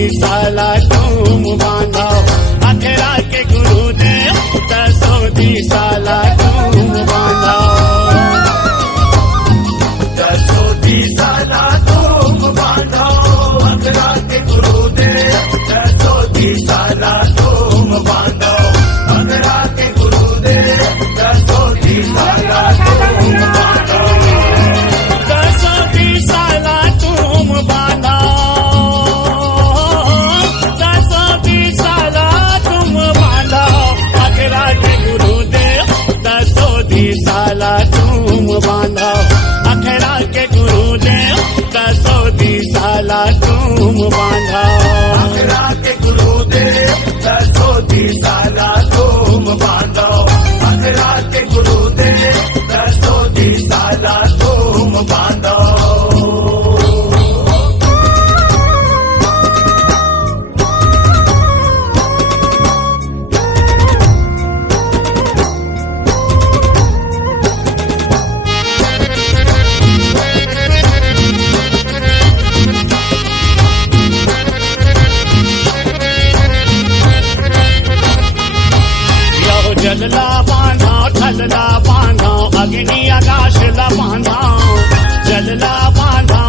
दिसाला तुम बांधा अखरा के गुरुदेव दसो दिसाला तुम बांधा दसो दिसाला तुम बांधा अखरा के गुरुदेव दसो दिसाला तुम बांधा अखरा के गुरुदेव दसो दिसाला तुम बांधा दसो दिसाला तुम बांधा दसो दिसाला तुम बांधा अखरा के गुरुदेव दसो दिसाला तुम बांधा अखरा के गुरुदेव दसो दिसाला तुम बांधा अखरा के गुरुदेव दसो दिसाला तुम बांधा अखरा के गुरुदेव दसो दिसाला तुम बांधा जलला बांधा थलला बांधा अग्नि आकाशला बांधा जलला बांधा